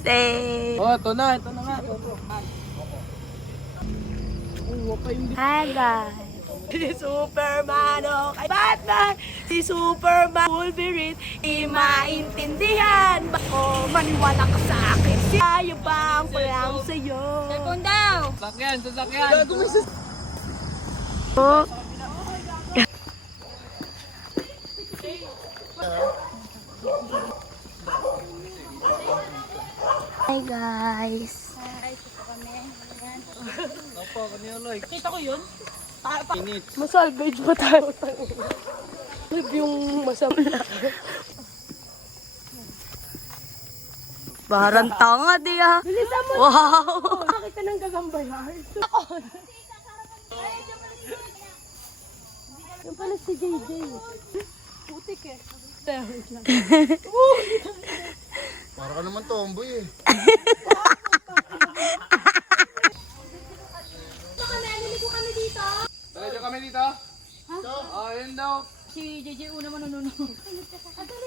Say. Oh, ito na nga. Hi guys. Si Superman o kay Batman, si Superman Wolverine, di maintindihan ba o maniwala ka sa akin? Tayo ba ang palang sa'yo? Cellphone daw! Sasakyan! Oh. Hi guys. Kita ko yun? Masalvage ba tayo? Yung masama na. Parang tanga di ah. Wow! Bakit ka nang gagambayan? Yung pala si JJ. Putik eh. Para ka naman tomboy eh. Diretso kami dito? Oh, yun daw. Si JJ una manununod.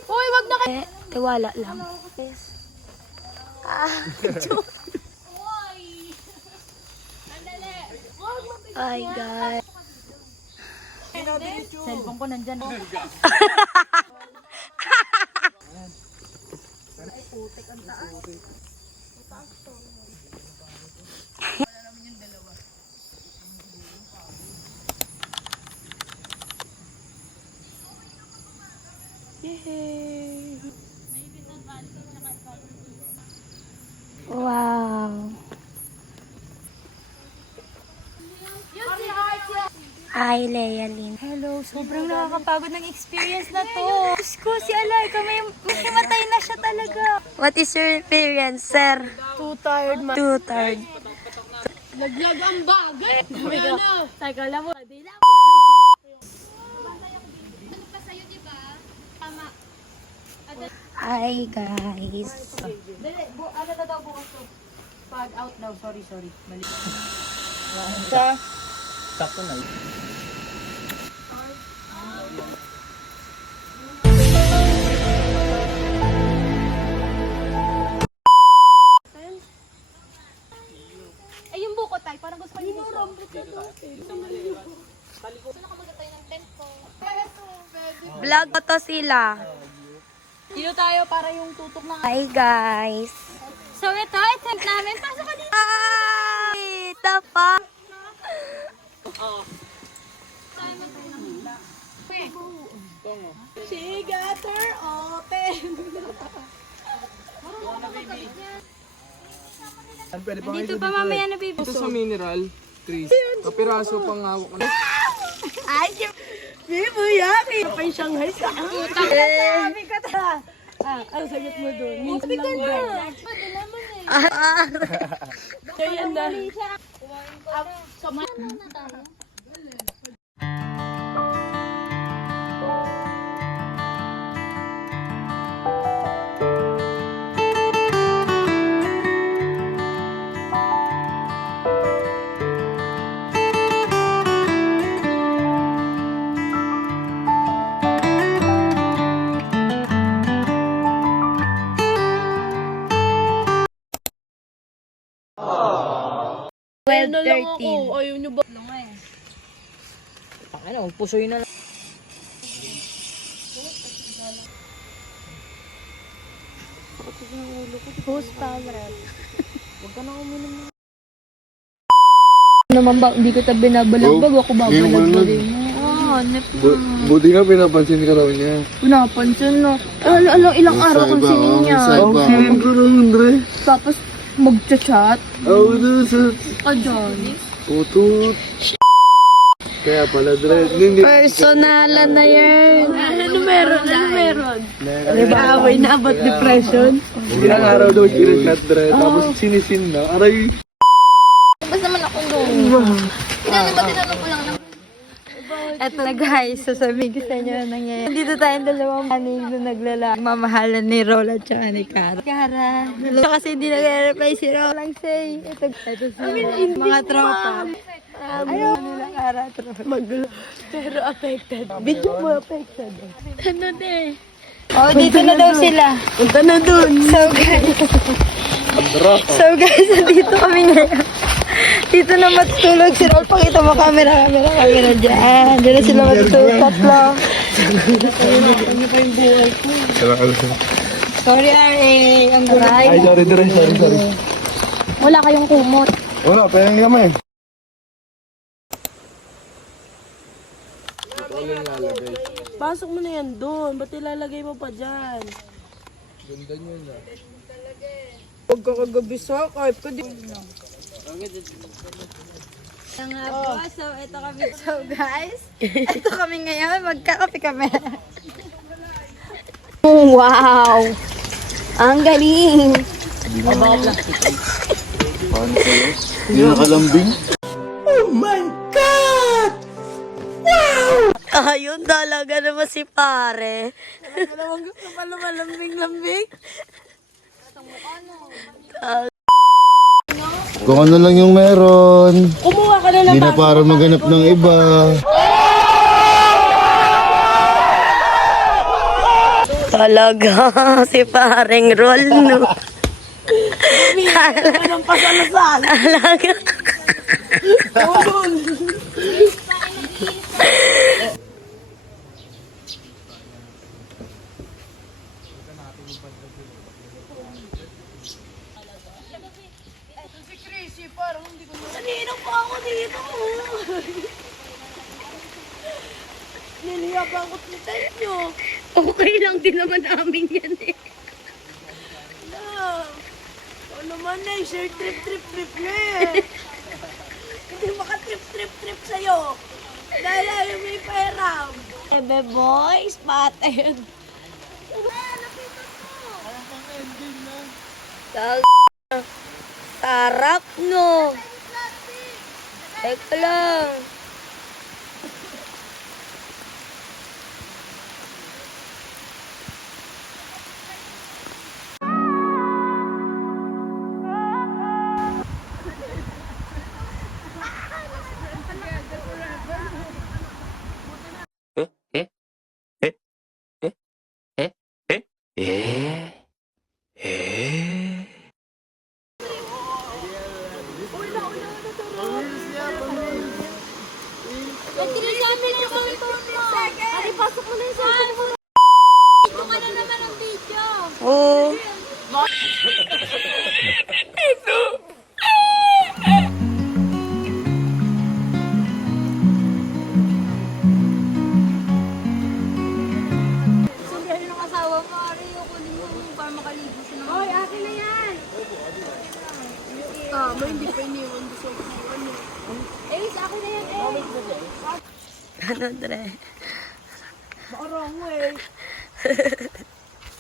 Uy, wag na kayo. Tiwala lang. Hi guys. Cellphone ko nandyan. Yay! Wow! Hi, Leia Lynn. Hello, sobrang nakakapagod ng experience na to. Diyos ko, si Alay, mahimatay na siya talaga. What is your experience, sir? Too tired, ma. Too tired. Laglag ang bagay. Kuya na. Teka lang mo. Hi, guys. Dali, ano na daw bukas to? Pag out daw, sorry. Mali. Sakto na. Ay, yung buko tayo, parang gusto ko yung buko. Vlog ko to sila. Dito tayo para yung tutok ng... Hi, guys. So ito namin. Pasok ka dito. Hi! Tapa! She got her open. Pwede pa Dito pa mamaya na baby. Ito sa mineral trees. Kapiraso pang hawak ko na. Ay, Bibo, yaki! Pa yung Shanghai ka. Sabi ka ta. Ang sagot mo doon. Minsan lang doon. Ayan na. Ano lang ako. Ayaw nyo ba? Ano, pusoy na lang. Post power. Naman ba, hindi kita binabalagbag, ako babalagbagin mo. Hanip na. Buti nga pinapansin ka raw niya. Pinapansin na. Ilang araw kong sinin niya. Sinin ko lang, Andre. Tapos magchat-chat. Oo, sa Adyan. putut. Kaya pala, Dre. Personalan na yan. Ano meron? Away na about depression. Ilang araw daw sinachat, Dre. Tapos sinisin na. Aray. Basta naman akong doon. Tinanong ko lang naman. Eto na guys, sasabihin ko sa inyo na nangyayari. Dito tayong dalawang manig na naglalaki. Mamahalan ni Rola at saka ni Cara. Cara, dalawa kasi hindi nag-reply si Rola. Lang say, ito siya. Mga tropa. Ayaw nila Cara, tropa. Magulo. Pero affected. Video mo affected. Ano din? Oh, dito na daw sila. Punta na dun. So guys. So guys, dito kami ngayon. Dito na matutulog si Raul. Pakita mo camera dyan. Diyan na sila matutulog. Tatlo. Sorry, Ari. Ang gulay. Ay, sorry. Wala kayong kumot. Wala, pero hindi kami. Pasok mo na yan doon. Ba't ilalagay mo pa dyan? Ganda nyo na. Huwag ka kagabi sa kahit ka di. Kaya nga po, so ito kami. So guys, ito kami ngayon. Magkakape kami. Wow! Ang galing! Hindi nakalambing. Ayun talaga naman si pare. Talagang gusto pa lumalambing-lambing. Kung ano lang yung meron. Kumuha ka na ng Hindi na para maganap ng iba. Talaga si pareng roll, no? Anong pasalasan? Talaga. Kanina pa ako dito. Niliya pa ako sa inyo. Okay lang din naman namin yan eh. Ano naman eh, share trip nyo eh. Hindi maka-trip sa'yo. Dahil ayaw may pairam. Bebe boy, spotted. Sarap no. Teka lang. Nagkinasabi na yung cellphone mo. Ari, pasok mo na yung cellphone mo. Ito ka na naman ang video. Oo. Sundan ng asawa mo, Ari. Yung kunin mo para makaligo siya naman. Hoy, akin na yan. Tama, hindi pa iniwan doon sa ano. Eh, sa akin na yan, eh. Ano, Dre? Barang eh.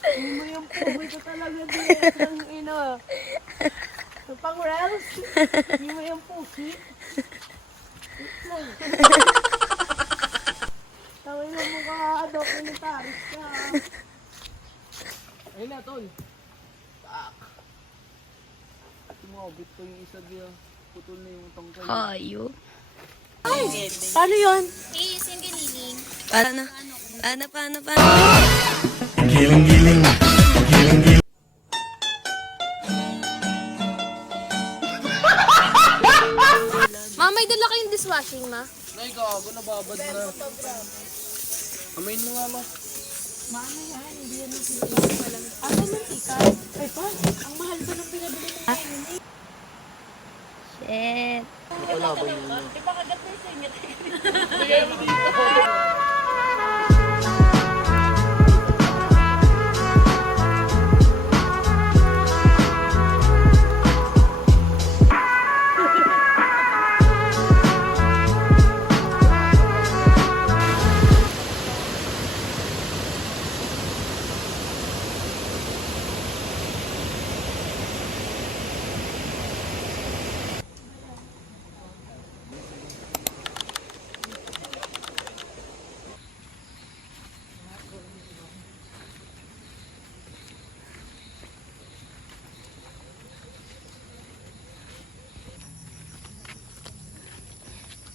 Hindi mo yung pugoy ko talaga din. Ang ino. Ang pang-rails. Hindi mo yung pugi. Tawin mo mukha documentaries ka. Ayun na, tol. Tumabit ko yung isa diya. Putol na yung tangkay. Hayo. Paano yun? Is, yung giniling. Paano? Paano? Ma, may dala kayong dishwashing, ma? Nay, gago, nababad na. Amayin mo nga, ma. Shit. Wala ba yun?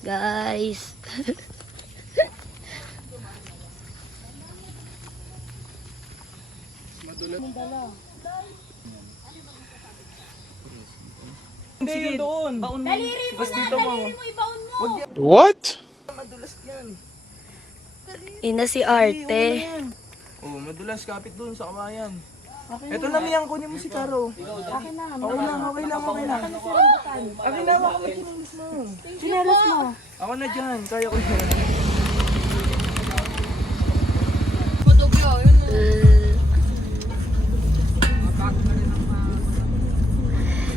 Guys. Sige, doon. Daliri mo na, daliri mo, ibaon mo. What? Ina si Arte. Oh, madulas kapit doon sa kawayan. Ito na miyang kunin mo si Caro. Okay lang. Akin na, wala ka chinelas mo. Chinelas mo. Ako na dyan, kaya ko yan.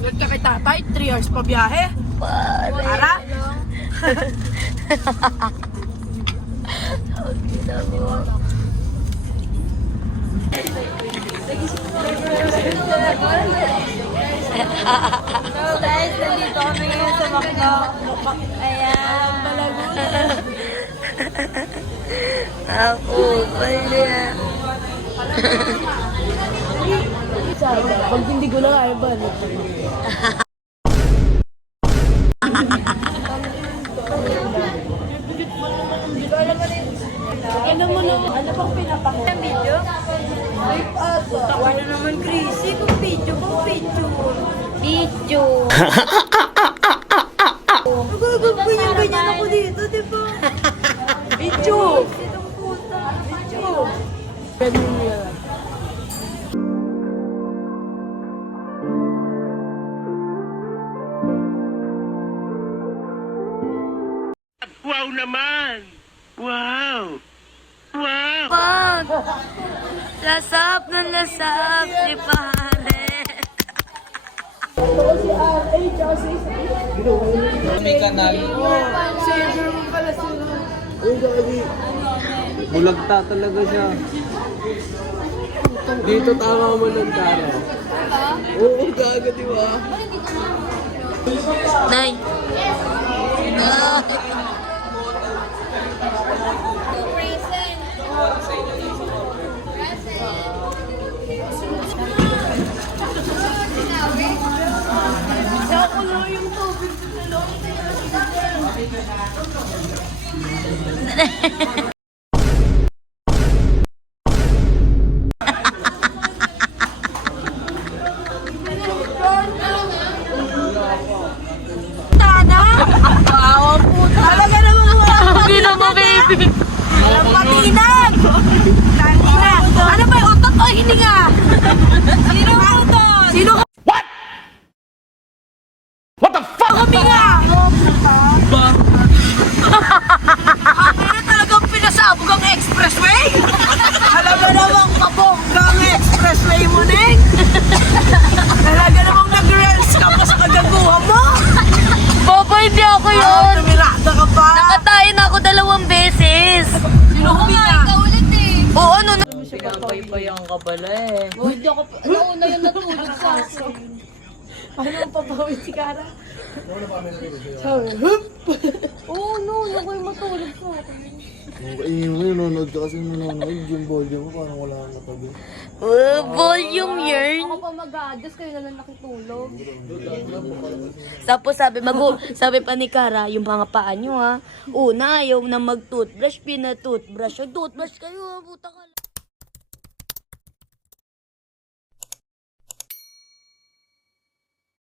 Nagkat ka kay tatay, 3 hours pa biyahe. Para? So guys, nandito kami ngayon sa Macdo. Ayan. Ako, pala. Pag hindi ko na kaya ba? Ano mo naman? Ano pang pinapakita? Ang video? Wala naman crazy. Kung video, Video. Ganyan ako dito, di ba? Video! Sinong puta? Video! Pwede mo yan. Wow naman! Wow! Wow! Pag lasap ng lasap ni pare. May kanal. Bulagta talaga siya. Dito tama mo ng Caro. Oo, gaga, di ba? Nay. Talaga naman wala Sino mo, baby? walang patinag! Tangina! Ano ba yung utot o hininga? Sino ka utot? Sino ka? What? What the fuck? Huminga! Ano talagang pinasabog ang expressway? Alam mo namang kabongga ang expressway mo, Neng? Talaga namang nag-rails ka pa sa kagaguha mo? Papa, hindi ako yun. Tumirada ka pa? Nakatayin ako 2 beses. Sino huminga? Oo, ano na? Hindi ako, nauna yung natulog sa akin. Paano ang papawid si Kara? Oo, no, ako yung matulog sa akin. Nanonood ka kasi nanonood. Yung volume mo parang wala kang natabi. Volume yarn. Ako pa mag-a-adjust, kayo na lang nakitulog. Tapos sabi pa ni Kara, yung mga paa nyo ha. Una, ayaw na mag-toothbrush, pinatoothbrush. Yung toothbrush kayo ha, puta ka.